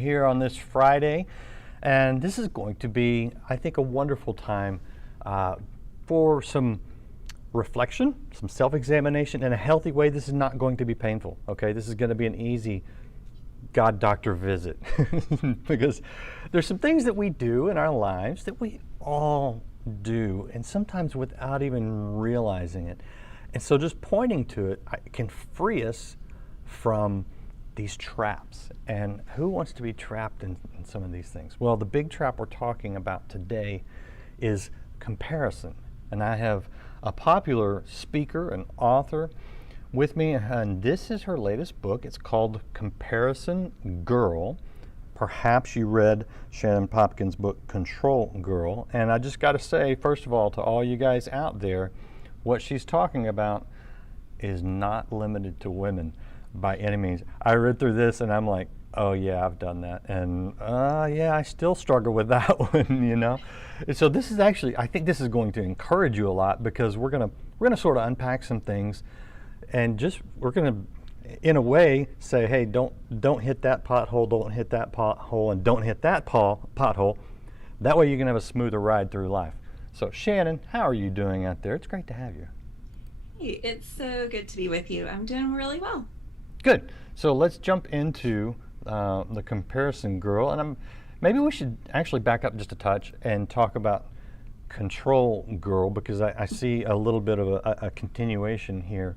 here on this Friday. And this is going to be, I think, a wonderful time for some reflection, some self-examination in a healthy way. This is not going to be painful, okay? This is going to be an easy God doctor visit because there's some things that we do in our lives that we all do, and sometimes without even realizing it. And so just pointing to it can free us from these traps. And who wants to be trapped in some of these things? Well, the big trap we're talking about today is comparison. And I have a popular speaker and author with me, and this is her latest book. It's called Comparison Girl. Perhaps you read Shannon Popkin's book, Control Girl. And I just got to say, first of all, to all you guys out there, what she's talking about is not limited to women by any means. I read through this and I'm like, oh yeah, I've done that. And yeah, I still struggle with that one, you know? And so this is actually, I think this is going to encourage you a lot, because we're gonna sort of unpack some things, and we're gonna, in a way, say, hey, don't hit that pothole, don't hit that pothole, and don't hit that pothole. That way you can have a smoother ride through life. So Shannon, how are you doing out there? It's great to have you. Hey, it's so good to be with you. I'm doing really well. Good. So let's jump into the Comparison Girl, and maybe we should actually back up just a touch and talk about Control Girl, because I see a little bit of a continuation here.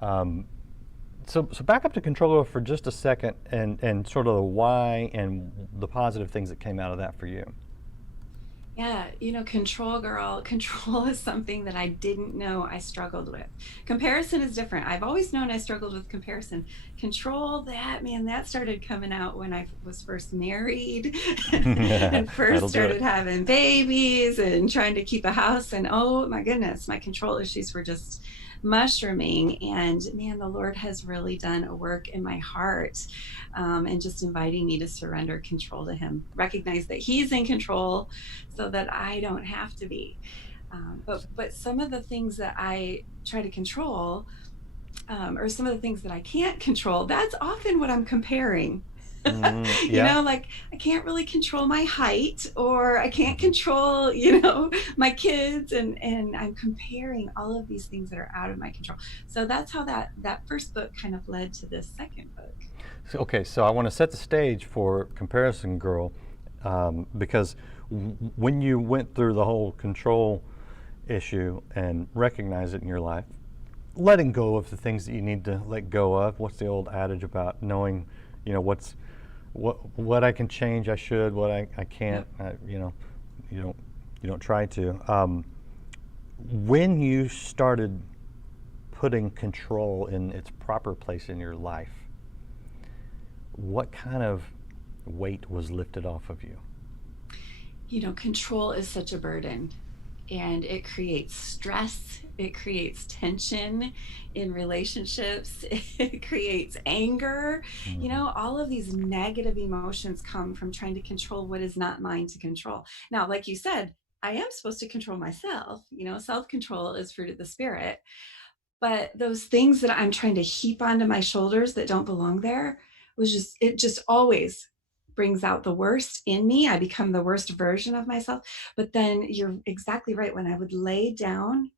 So back up to Control Girl for just a second, and sort of the why and the positive things that came out of that for you. Yeah, control girl, control is something that I didn't know I struggled with. Comparison is different. I've always known I struggled with comparison. Control, that started coming out when I was first married and first That'll do started it. having babies and trying to keep a house. And oh my goodness, my control issues were just mushrooming. And man, the Lord has really done a work in my heart, and just inviting me to surrender control to Him, recognize that He's in control so that I don't have to be. But some of the things that I try to control, or some of the things that I can't control, that's often what I'm comparing. Yeah. Like I can't really control my height, or I can't control, my kids, and I'm comparing all of these things that are out of my control. So that's how that first book kind of led to this second book. Okay, so I want to set the stage for Comparison Girl, because when you went through the whole control issue and recognized it in your life, letting go of the things that you need to let go of. What's the old adage about knowing, what I can change, I should, what I can't, you don't try to. When you started putting control in its proper place in your life, what kind of weight was lifted off of you? Control is such a burden, and it creates stress, it creates tension in relationships, it creates anger. All of these negative emotions come from trying to control what is not mine to control. Now, like you said, I am supposed to control myself. Self-control is fruit of the Spirit. But those things that I'm trying to heap onto my shoulders that don't belong there, it just always brings out the worst in me. I become the worst version of myself. But then you're exactly right. When I would lay down,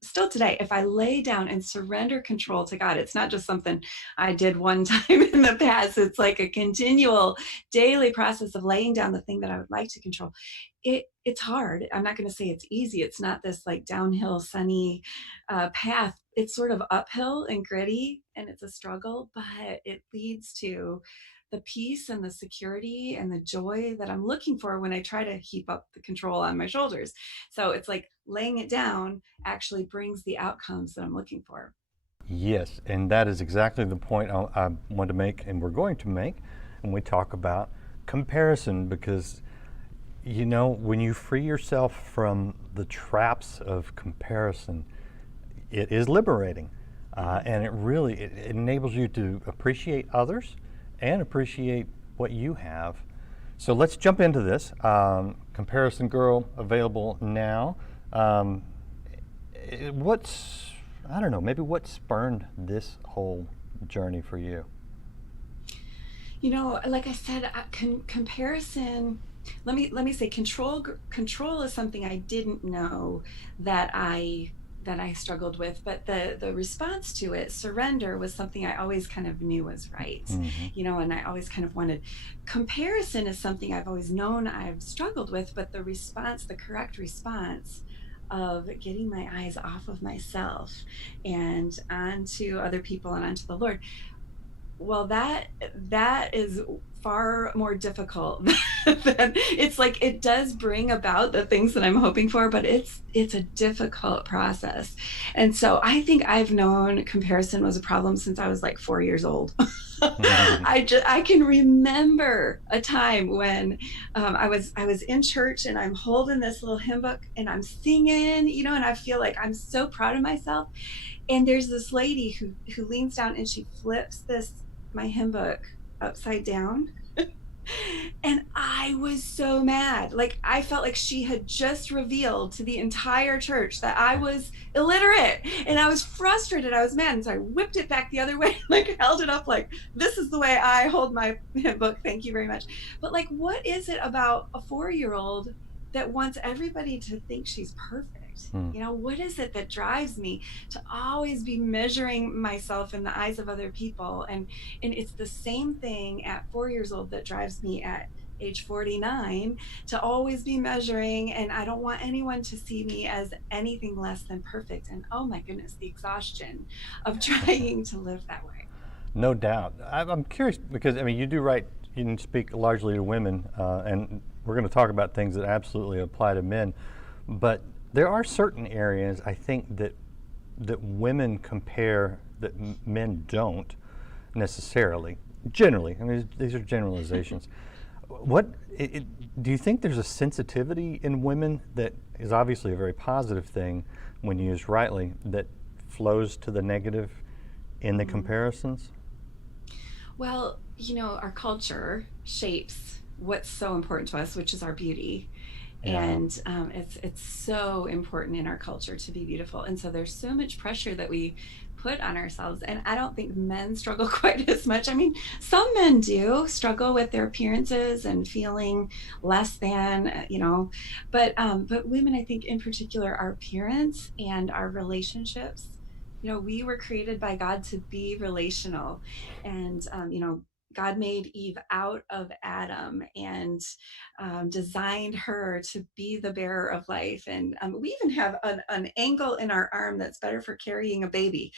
still today, if I lay down and surrender control to God, it's not just something I did one time in the past. It's like a continual daily process of laying down the thing that I would like to control. It's hard. I'm not going to say it's easy. It's not this like downhill, sunny path. It's sort of uphill and gritty, and it's a struggle, but it leads to the peace and the security and the joy that I'm looking for when I try to heap up the control on my shoulders. So it's like laying it down actually brings the outcomes that I'm looking for. Yes, and that is exactly the point I want to make, and we're going to make when we talk about comparison, because when you free yourself from the traps of comparison, it is liberating, and it enables you to appreciate others and appreciate what you have. So let's jump into this. Comparison Girl, available now. Maybe what spurned this whole journey for you? Like I said, comparison. Let me say control is something I didn't know that I struggled with, but the response to it, surrender, was something I always kind of knew was right. Mm-hmm. And I always kind of wanted. Comparison is something I've always known I've struggled with, but the correct response of getting my eyes off of myself and onto other people and onto the Lord, well, that is far more difficult than it's like it does bring about the things that I'm hoping for, but it's a difficult process. And so I think I've known comparison was a problem since I was like 4 years old. I can remember a time when I was in church and I'm holding this little hymn book and I'm singing, and I feel like I'm so proud of myself, and there's this lady who leans down and she flips this my hymn book upside down. And I was so mad. Like, I felt like she had just revealed to the entire church that I was illiterate, and I was frustrated. I was mad, and so I whipped it back the other way, like held it up like, this is the way I hold my hymn book, thank you very much. But like, what is it about a 4-year-old that wants everybody to think she's perfect? Mm. What is it that drives me to always be measuring myself in the eyes of other people? And it's the same thing at 4 years old that drives me at age 49, to always be measuring, and I don't want anyone to see me as anything less than perfect. And oh my goodness, the exhaustion of trying to live that way. No doubt. I'm curious because, I mean, you do write, you speak largely to women, and we're going to talk about things that absolutely apply to men. But there are certain areas I think that women compare that men don't necessarily. Generally, I mean, these are generalizations. What do you think there's a sensitivity in women that is obviously a very positive thing when used rightly that flows to the negative in the Mm-hmm. comparisons? Well, our culture shapes what's so important to us, which is our beauty. Yeah. And it's so important in our culture to be beautiful, and so there's so much pressure that we put on ourselves. And I don't think men struggle quite as much. I mean, some men do struggle with their appearances and feeling less than, but women, I think in particular, our appearance and our relationships. We were created by God to be relational, and God made Eve out of Adam and designed her to be the bearer of life. And we even have an angle in our arm that's better for carrying a baby.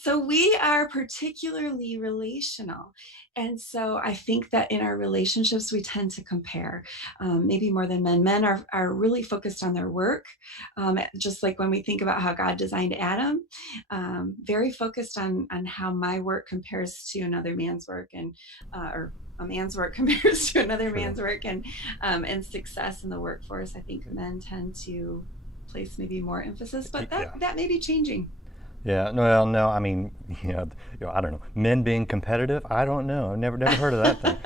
So we are particularly relational. And so I think that in our relationships, we tend to compare, maybe more than men. Men are really focused on their work, just like when we think about how God designed Adam, very focused on how my work compares to another man's work, and or a man's work compares to another Sure. man's work, and success in the workforce. I think men tend to place maybe more emphasis, but that Yeah. that may be changing. Yeah. No. Well, no. I mean, I don't know. Men being competitive. I don't know. I've never heard of that thing.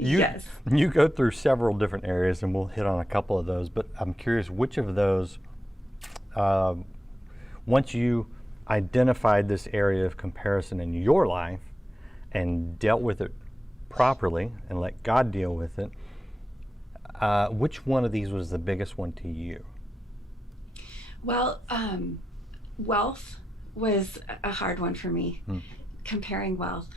you Yes. you go through several different areas, and we'll hit on a couple of those. But I'm curious, which of those, uh, once you identified this area of comparison in your life and dealt with it properly and let God deal with it, which one of these was the biggest one to you? Well, wealth was a hard one for me, Hmm. comparing wealth.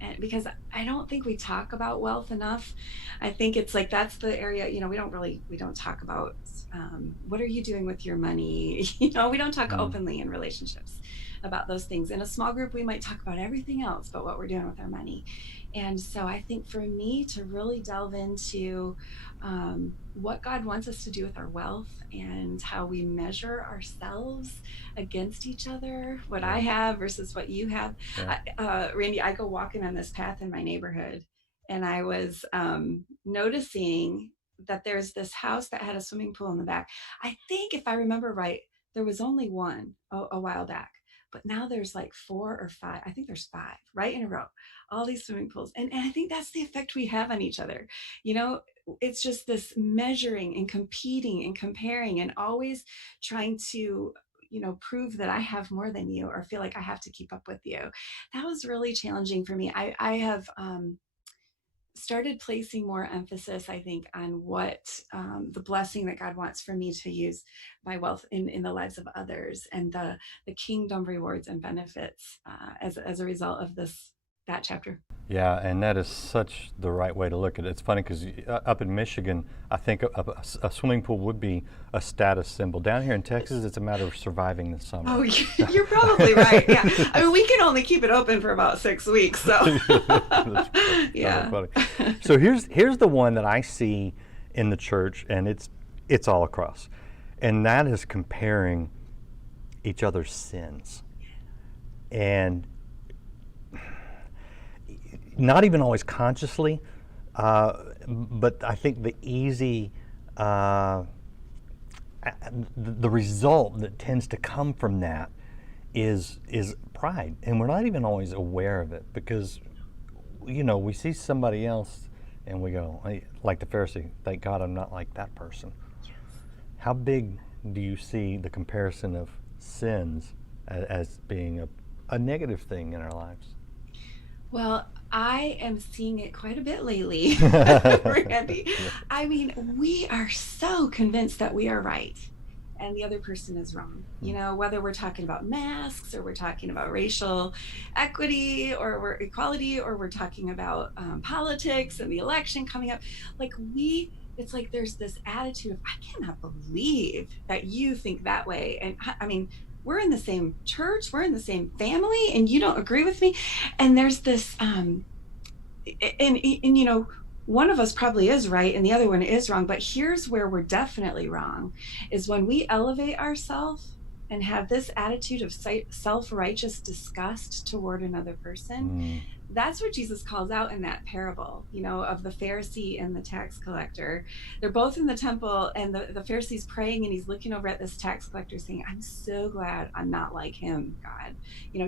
And because I don't think we talk about wealth enough. I think it's like that's the area, we don't talk about, what are you doing with your money? We don't talk Hmm. openly in relationships about those things. In a small group, we might talk about everything else but what we're doing with our money. And so I think for me to really delve into what God wants us to do with our wealth and how we measure ourselves against each other, what I Yeah. have versus what you have. Yeah. Randy, I go walking on this path in my neighborhood, and I was noticing that there's this house that had a swimming pool in the back. I think, if I remember right, there was only one a while back, but now there's like 4 or 5. I think there's 5 right in a row, all these swimming pools. And I think that's the effect we have on each other. You know, it's just this measuring and competing and comparing and always trying to prove that I have more than you or feel like I have to keep up with you. That was really challenging for me. I have started placing more emphasis, I think, on what the blessing that God wants for me to use my wealth in the lives of others, and the kingdom rewards and benefits as a result of that chapter. Yeah, and that is such the right way to look at it. It's funny because up in Michigan, I think a swimming pool would be a status symbol. Down here in Texas, it's a matter of surviving the summer. Oh, you're probably right. Yeah, I mean, we can only keep it open for about 6 weeks, so That's yeah. funny. So here's the one that I see in the church, and it's all across, and that is comparing each other's sins, and not even always consciously, but I think the result that tends to come from that is pride, and we're not even always aware of it, because we see somebody else and we go, like the Pharisee, thank God I'm not like that person. Yes. How big do you see the comparison of sins as being a negative thing in our lives? Well, I am seeing it quite a bit lately, Randy. Yeah. I mean, we are so convinced that we are right and the other person is wrong. Whether we're talking about masks, or we're talking about racial equity, or we're equality, or we're talking about politics and the election coming up. It's like there's this attitude of, I cannot believe that you think that way. And I mean, we're in the same church, we're in the same family, and you don't agree with me. And there's this, and one of us probably is right and the other one is wrong. But here's where we're definitely wrong, is when we elevate ourselves and have this attitude of self-righteous disgust toward another person. That's what Jesus calls out in that parable, of the Pharisee and the tax collector. They're both in the temple, and the Pharisee's praying, and he's looking over at this tax collector saying, I'm so glad I'm not like him, God.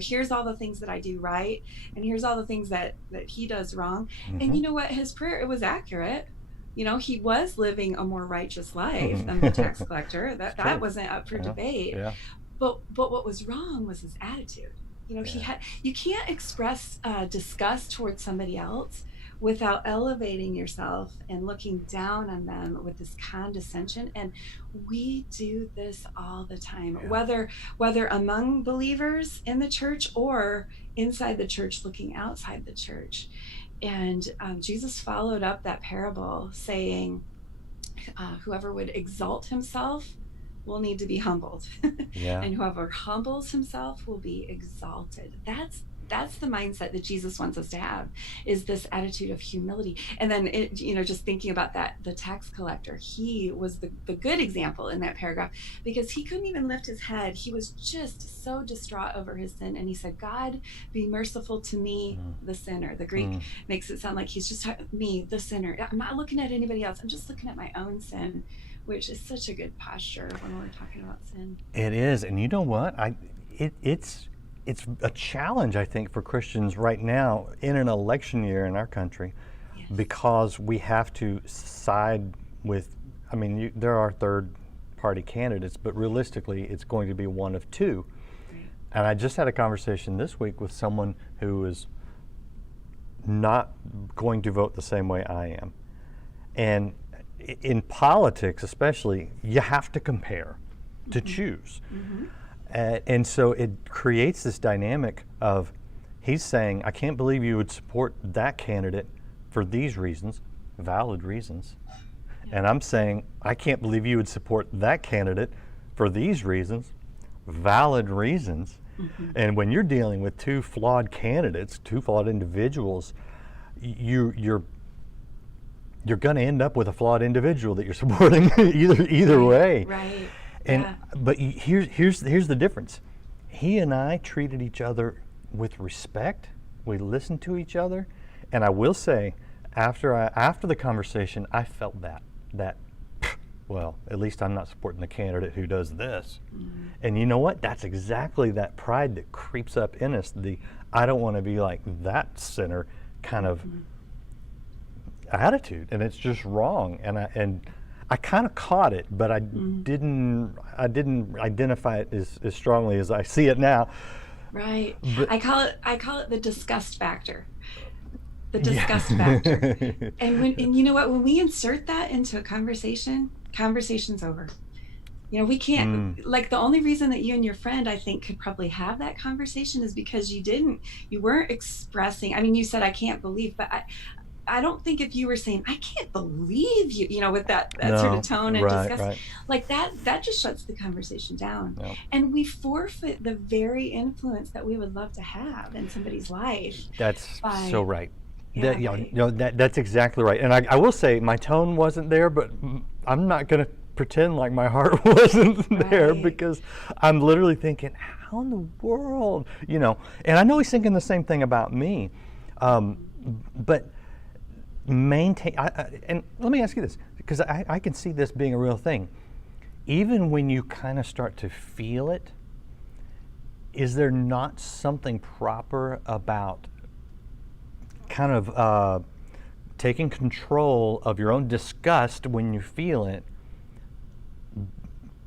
Here's all the things that I do right, and here's all the things that he does wrong. Mm-hmm. And you know what? His prayer, it was accurate. He was living a more righteous life than the tax collector. That wasn't up for debate. Yeah. But what was wrong was his attitude. You can't express disgust towards somebody else without elevating yourself and looking down on them with this condescension. And we do this all the time, whether among believers in the church or inside the church looking outside the church. And Jesus followed up that parable saying, whoever would exalt himself will need to be humbled. Yeah. And whoever humbles himself will be exalted. That's the mindset that Jesus wants us to have, is this attitude of humility. And then just thinking about that, the tax collector, he was the good example in that paragraph, because he couldn't even lift his head. He was just so distraught over his sin, and he said, God, be merciful to me, the sinner. The Greek makes it sound like he's just me, the sinner. I'm not looking at anybody else. I'm just looking at my own sin, which is such a good posture when we're talking about sin. It is, and you know what? It's a challenge, I think, for Christians right now in an election year in our country, yes, because we have to side with, there are third-party candidates, but realistically, it's going to be one of two. Right. And I just had a conversation this week with someone who is not going to vote the same way I am. And in politics especially, you have to compare to choose. And so it creates this dynamic of, he's saying, I can't believe you would support that candidate for these reasons, valid reasons. Yeah. And I'm saying, I can't believe you would support that candidate for these reasons, valid reasons. And when you're dealing with two flawed candidates, two flawed individuals, you're going to end up with a flawed individual that you're supporting either way. Right. And but here's the difference. He and I treated each other with respect. We listened to each other, and I will say, after the conversation, I felt that well, at least I'm not supporting the candidate who does this. And you know what? That's exactly that pride that creeps up in us. I don't want to be like that sinner kind of attitude, and it's just wrong. And I kind of caught it, but I didn't identify it as strongly as I see it now. Right. But I call it the disgust factor. The disgust factor. yeah. And you know what? When we insert that into a conversation, conversation's over. You know, we can't, like, the only reason that you and your friend, I think, could probably have that conversation is because you weren't expressing. I mean, you said, I can't believe, but I don't think if you were saying, I can't believe you, you know, with that sort of No, tone and right, disgust, right. like that just shuts the conversation down. Yep. And we forfeit the very influence that we would love to have in somebody's life That's so by, right. yeah, That, by, that's exactly right. And I will say my tone wasn't there, but I'm not going to pretend like my heart wasn't there, right. because I'm literally thinking, how in the world, you know? And I know he's thinking the same thing about me, but maintain. And let me ask you this, because I can see this being a real thing. Even when you kind of start to feel it, is there not something proper about kind of taking control of your own disgust when you feel it,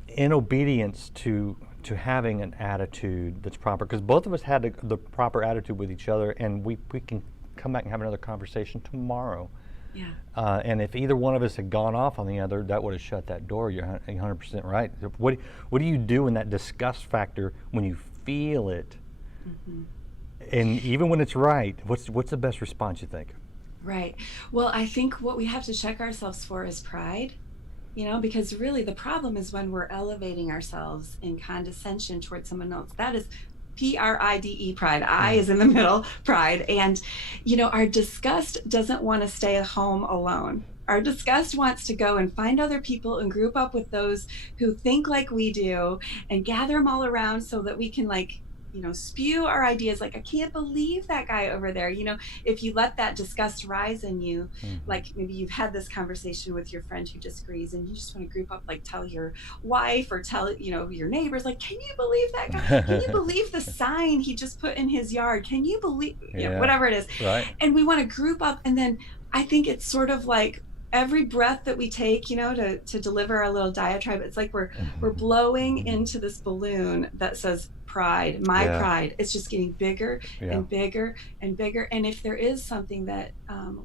in obedience to having an attitude that's proper? Because both of us had the proper attitude with each other, and we can come back and have another conversation tomorrow. yeah. And if either one of us had gone off on the other, that would have shut that door. You're 100% right. What do you do in that disgust factor when you feel it? And even when it's right, what's the best response, you think? Right. Well, I think what we have to check ourselves for is pride, you know, because really the problem is when we're elevating ourselves in condescension towards someone else. That is PRIDE, pride. I is in the middle, pride. And, you know, our disgust doesn't want to stay at home alone. Our disgust wants to go and find other people and group up with those who think like we do and gather them all around so that we can, like, you know, spew our ideas. Like, I can't believe that guy over there. You know, if you let that disgust rise in you, like maybe you've had this conversation with your friend who disagrees and you just want to group up, like tell your wife or tell, you know, your neighbors, like, can you believe that guy? Can you believe the sign he just put in his yard? Can you believe, you know, whatever it is. Right. And we want to group up. And then I think it's sort of like every breath that we take, you know, to deliver our little diatribe, it's like we're blowing into this balloon that says pride, my pride. It's just getting bigger and bigger and bigger. And if there is something that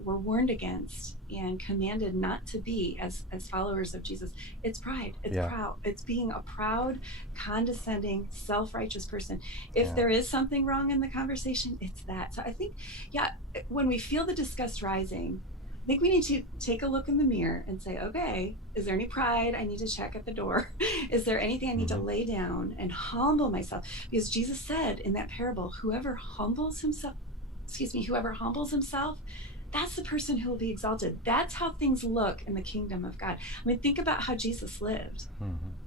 we're warned against and commanded not to be as followers of Jesus, it's pride. It's proud. It's being a proud, condescending, self-righteous person. If there is something wrong in the conversation, it's that. So I think, when we feel the disgust rising, I think we need to take a look in the mirror and say, okay, is there any pride I need to check at the door? Is there anything I need to lay down and humble myself? Because Jesus said in that parable, whoever humbles himself, that's the person who will be exalted. That's how things look in the kingdom of God. I mean, think about how Jesus lived.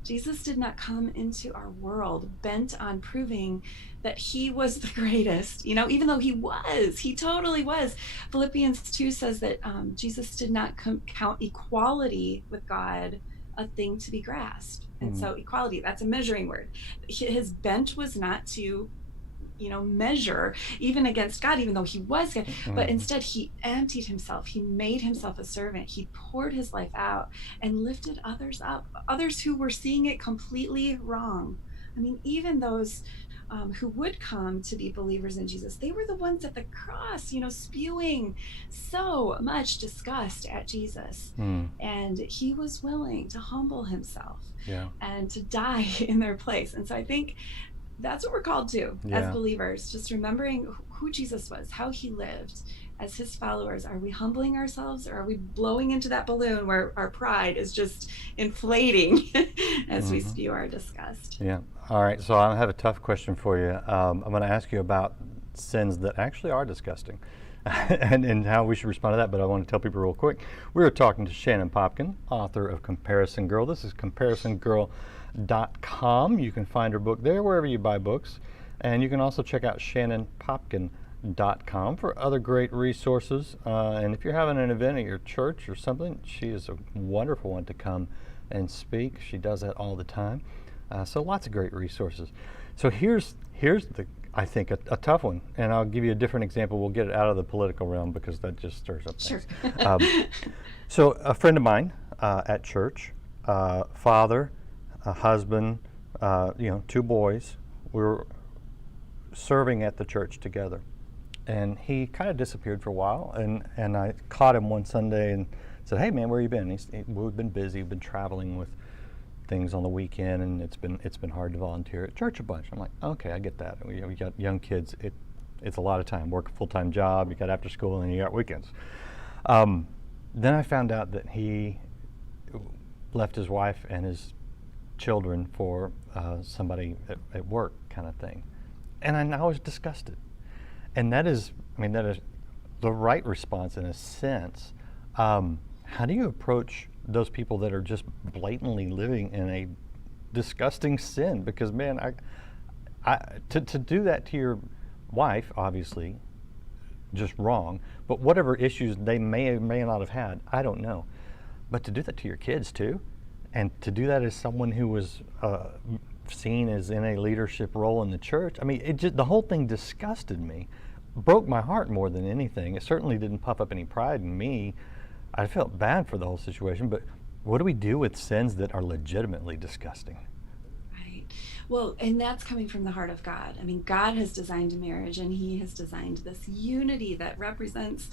Jesus did not come into our world bent on proving that he was the greatest, you know, even though he totally was. Philippians 2 says that Jesus did not count equality with God a thing to be grasped. And so equality, that's a measuring word. His bent was not to, you know, measure even against God, even though he was God, but instead he emptied himself. He made himself a servant. He poured his life out and lifted others up, others who were seeing it completely wrong. I mean, even those who would come to be believers in Jesus, they were the ones at the cross, you know, spewing so much disgust at Jesus. And he was willing to humble himself and to die in their place. And so I think that's what we're called to as believers, just remembering who Jesus was, how he lived. As his followers, are we humbling ourselves, or are we blowing into that balloon where our pride is just inflating as we spew our disgust? Yeah. All right. So I have a tough question for you. I'm going to ask you about sins that actually are disgusting and how we should respond to that. But I want to tell people real quick. We were talking to Shannon Popkin, author of Comparison Girl. This is comparisongirl.com. You can find her book there wherever you buy books. And you can also check out shannonpopkin.com for other great resources. And if you're having an event at your church or something, she is a wonderful one to come and speak. She does that all the time. So lots of great resources. So here's I think a tough one, and I'll give you a different example. We'll get it out of the political realm because that just stirs up things. Sure. So a friend of mine at church, father, a husband, two boys. We were serving at the church together. And he kind of disappeared for a while, and I caught him one Sunday and said, "Hey man, where you been?" We've been busy, been traveling with things on the weekend, and it's been hard to volunteer at church a bunch. I'm like, okay, I get that. We got young kids. It's a lot of time. Work a full-time job. You got after school, and you got weekends. Then I found out that he left his wife and his children for somebody at work, kind of thing, and I was disgusted. And that is, that is the right response in a sense. How do you approach those people that are just blatantly living in a disgusting sin? Because man, to do that to your wife, obviously, just wrong. But whatever issues they may or may not have had, I don't know. But to do that to your kids too, and to do that as someone who was seen as in a leadership role in the church, the whole thing disgusted me, broke my heart more than anything. It certainly didn't puff up any pride in me. I felt bad for the whole situation, but what do we do with sins that are legitimately disgusting? Right. Well, and that's coming from the heart of God. I mean, God has designed a marriage, and He has designed this unity that represents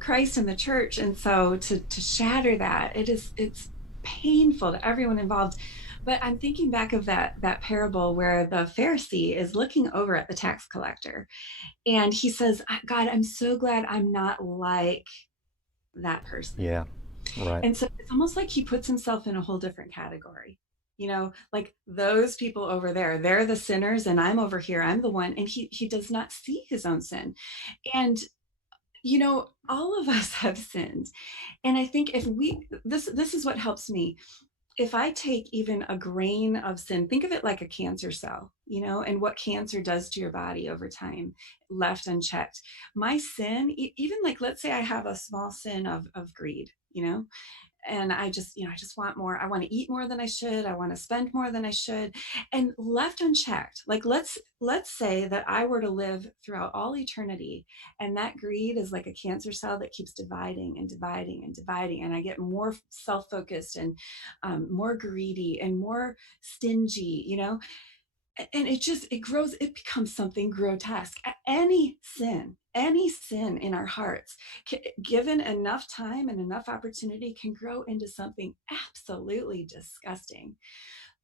Christ and the church. And so to shatter that, it's painful to everyone involved. But I'm thinking back of that parable where the Pharisee is looking over at the tax collector, and he says, "God, I'm so glad I'm not like that person." Yeah, right. And so it's almost like he puts himself in a whole different category. Like those people over there, they're the sinners, and I'm over here, I'm the one. And he does not see his own sin. And all of us have sinned. And I think if we this is what helps me. If I take even a grain of sin, think of it like a cancer cell, and what cancer does to your body over time, left unchecked. My sin, even like, let's say I have a small sin of greed, and I just want more. I want to eat more than I should. I want to spend more than I should. And left unchecked, like let's say that I were to live throughout all eternity, and that greed is like a cancer cell that keeps dividing and dividing and dividing, and I get more self-focused and more greedy and more stingy, and it grows, it becomes something grotesque. Any sin in our hearts, given enough time and enough opportunity, can grow into something absolutely disgusting.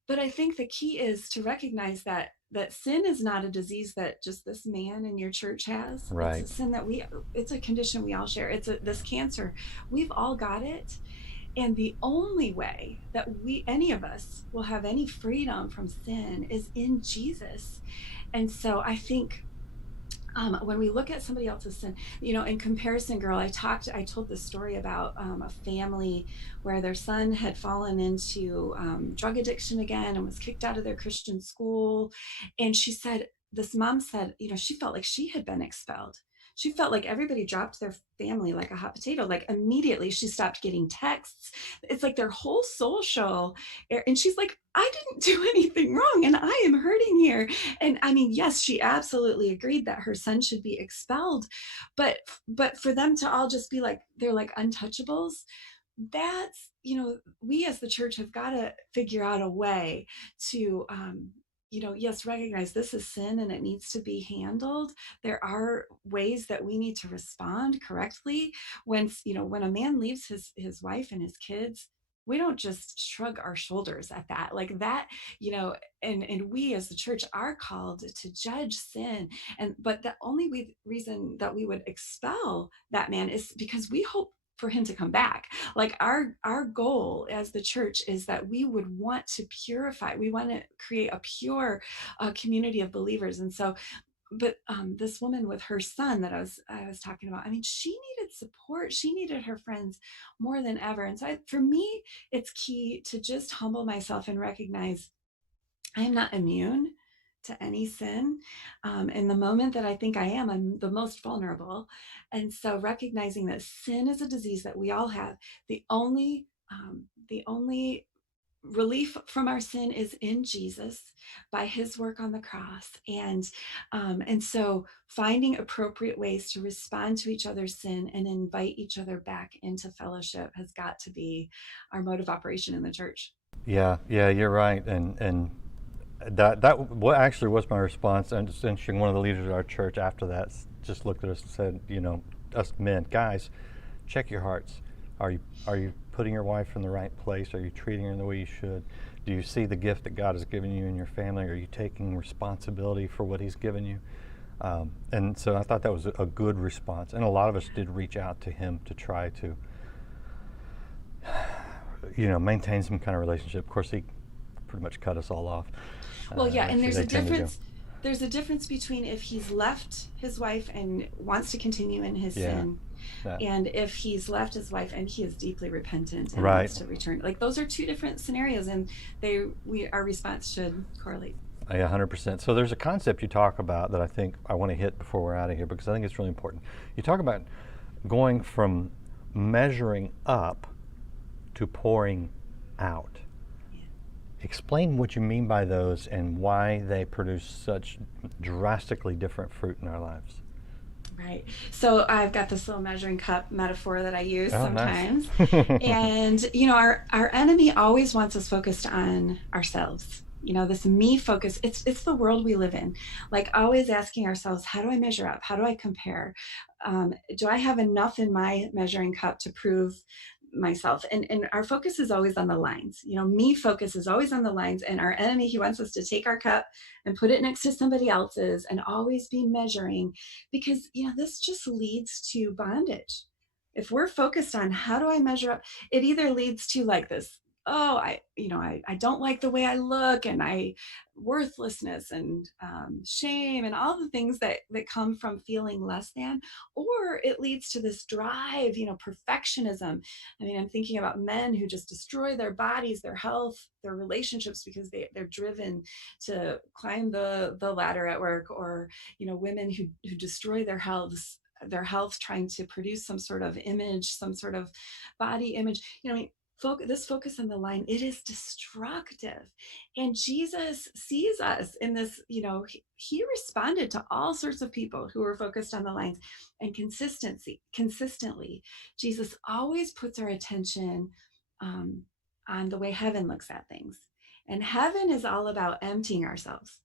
But I think the key is to recognize that sin is not a disease that just this man in your church has. It's Right. a sin that it's a condition we all share. This cancer, we've all got it. And the only way that any of us, will have any freedom from sin is in Jesus. And so I think when we look at somebody else's sin, in Comparison Girl, I told this story about a family where their son had fallen into drug addiction again and was kicked out of their Christian school. And this mom said, she felt like she had been expelled. She felt like everybody dropped their family like a hot potato. Like immediately she stopped getting texts. It's like their whole social. And she's like, I didn't do anything wrong, and I am hurting here. And I mean, yes, she absolutely agreed that her son should be expelled, but for them to all just be like, they're like untouchables. That's, we as the church have got to figure out a way to yes, recognize this is sin and it needs to be handled. There are ways that we need to respond correctly. When a man leaves his wife and his kids, we don't just shrug our shoulders at that, like that. And we as the church are called to judge sin. But the only reason that we would expel that man is because we hope for him to come back. Like our goal as the church is that we would want to purify, we want to create a pure community of believers. And so, but this woman with her son that I was talking about, I mean, she needed support, she needed her friends more than ever. And so for me, it's key to just humble myself and recognize I am not immune to any sin. In the moment that I think I am, I'm the most vulnerable. And so recognizing that sin is a disease that we all have, the only relief from our sin is in Jesus by his work on the cross. And so finding appropriate ways to respond to each other's sin and invite each other back into fellowship has got to be our mode of operation in the church. Yeah, yeah, you're right, and that what actually was my response. And it's interesting. One of the leaders of our church after that just looked at us and said, us men, guys, check your hearts. Are you putting your wife in the right place? Are you treating her in the way you should? Do you see the gift that God has given you and your family? Are you taking responsibility for what He's given you? And so I thought that was a good response. And a lot of us did reach out to him to try to, maintain some kind of relationship. Of course, he pretty much cut us all off. Well, yeah, and there's they a tend to do. difference. There's a difference between if he's left his wife and wants to continue in his Yeah. sin, Yeah. and if he's left his wife and he is deeply repentant and Right. wants to return. Like, those are two different scenarios, and our response should correlate. Yeah, 100%. So there's a concept you talk about that I think I want to hit before we're out of here, because I think it's really important. You talk about going from measuring up to pouring out. Yeah. Explain what you mean by those and why they produce such drastically different fruit in our lives. Right. So I've got this little measuring cup metaphor that I use sometimes. Nice. And, our enemy always wants us focused on ourselves. This me focus, it's the world we live in. Like, always asking ourselves, how do I measure up? How do I compare? Do I have enough in my measuring cup to prove myself? And our focus is always on the lines. Me focus is always on the lines, and our enemy, he wants us to take our cup and put it next to somebody else's and always be measuring, because this just leads to bondage. If we're focused on how do I measure up, it either leads to like this, oh, I don't like the way I look, and worthlessness and shame and all the things that come from feeling less than, or it leads to this drive, perfectionism. I mean, I'm thinking about men who just destroy their bodies, their health, their relationships, because they're driven to climb the ladder at work, or women who destroy their health trying to produce some sort of image, some sort of body image. This focus on the line, it is destructive. And Jesus sees us in this. He responded to all sorts of people who were focused on the lines. And consistently, Jesus always puts our attention on the way heaven looks at things. And heaven is all about emptying ourselves,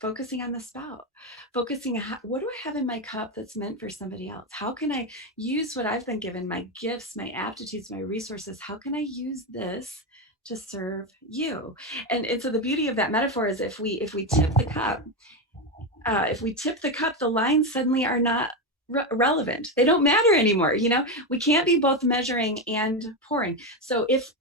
focusing on the spout, focusing on what do I have in my cup that's meant for somebody else? How can I use what I've been given, my gifts, my aptitudes, my resources? How can I use this to serve you? And so the beauty of that metaphor is if we tip the cup, the lines suddenly are not relevant. They don't matter anymore. We can't be both measuring and pouring. So if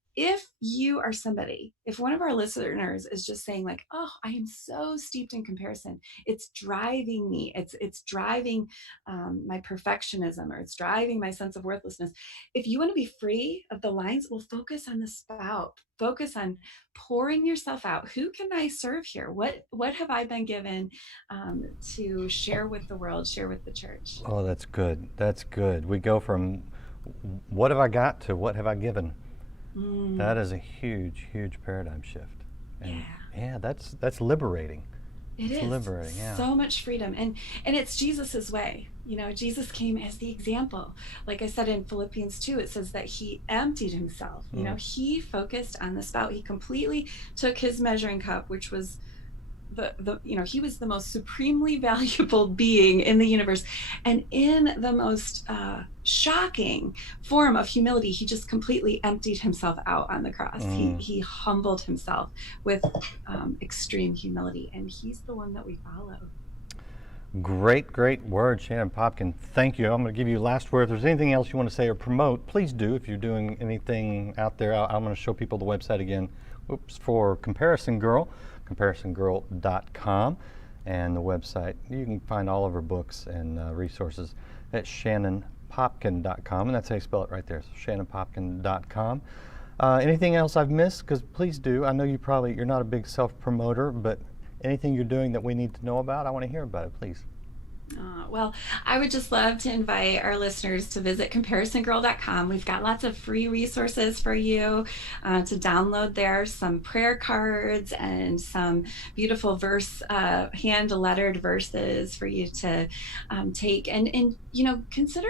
you are somebody, if one of our listeners is just saying like, oh, I am so steeped in comparison, it's driving me, it's driving my perfectionism, or it's driving my sense of worthlessness. If you want to be free of the lines, well, focus on the spout, focus on pouring yourself out. Who can I serve here? What have I been given to share with the world, share with the church? Oh, that's good. That's good. We go from what have I got to what have I given. That is a huge, huge paradigm shift. And yeah, that's liberating. It's liberating, yeah. So much freedom. And it's Jesus's way. Jesus came as the example. Like I said in Philippians 2, it says that he emptied himself. He focused on the spout. He completely took his measuring cup, which was he was the most supremely valuable being in the universe, and in the most shocking form of humility, he just completely emptied himself out on the cross. He humbled himself with extreme humility, and he's the one that we follow. Great word, Shannon Popkin. Thank you. I'm going to give you last word. If there's anything else you want to say or promote, please do. If you're doing anything out there, I'm going to show people the website again. For Comparison Girl, comparisongirl.com, and the website. You can find all of her books and resources at shannonpopkin.com, and that's how you spell it right there, so shannonpopkin.com. Anything else I've missed? Because please do. I know you're not a big self-promoter, but anything you're doing that we need to know about, I want to hear about it, please. Well, I would just love to invite our listeners to visit comparisongirl.com. We've got lots of free resources for you to download there, some prayer cards and some beautiful hand lettered verses for you to take and consider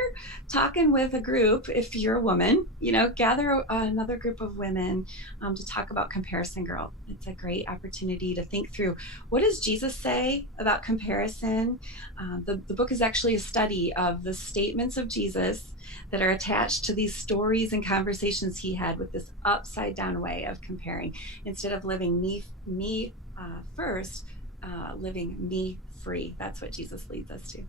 talking with a group. If you're a woman, gather another group of women to talk about Comparison Girl. It's a great opportunity to think through, what does Jesus say about comparison? The book is actually a study of the statements of Jesus that are attached to these stories and conversations he had with this upside down way of comparing. Instead of living me first, living me free. That's what Jesus leads us to.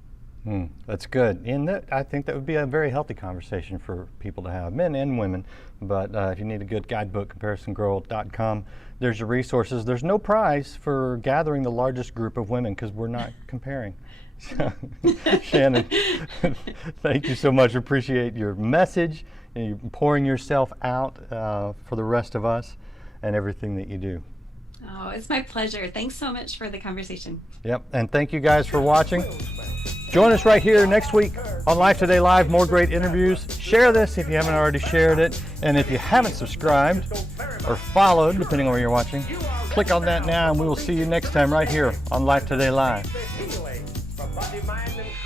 That's good. And I think that would be a very healthy conversation for people to have, men and women. But if you need a good guidebook, comparisongirl.com, there's your resources. There's no prize for gathering the largest group of women because we're not comparing. So, Shannon, thank you so much. Appreciate your message and you pouring yourself out for the rest of us and everything that you do. Oh, it's my pleasure. Thanks so much for the conversation. Yep, and thank you guys for watching. Join us right here next week on Life Today Live. More great interviews. Share this if you haven't already shared it. And if you haven't subscribed or followed, depending on where you're watching, click on that now and we will see you next time right here on Life Today Live.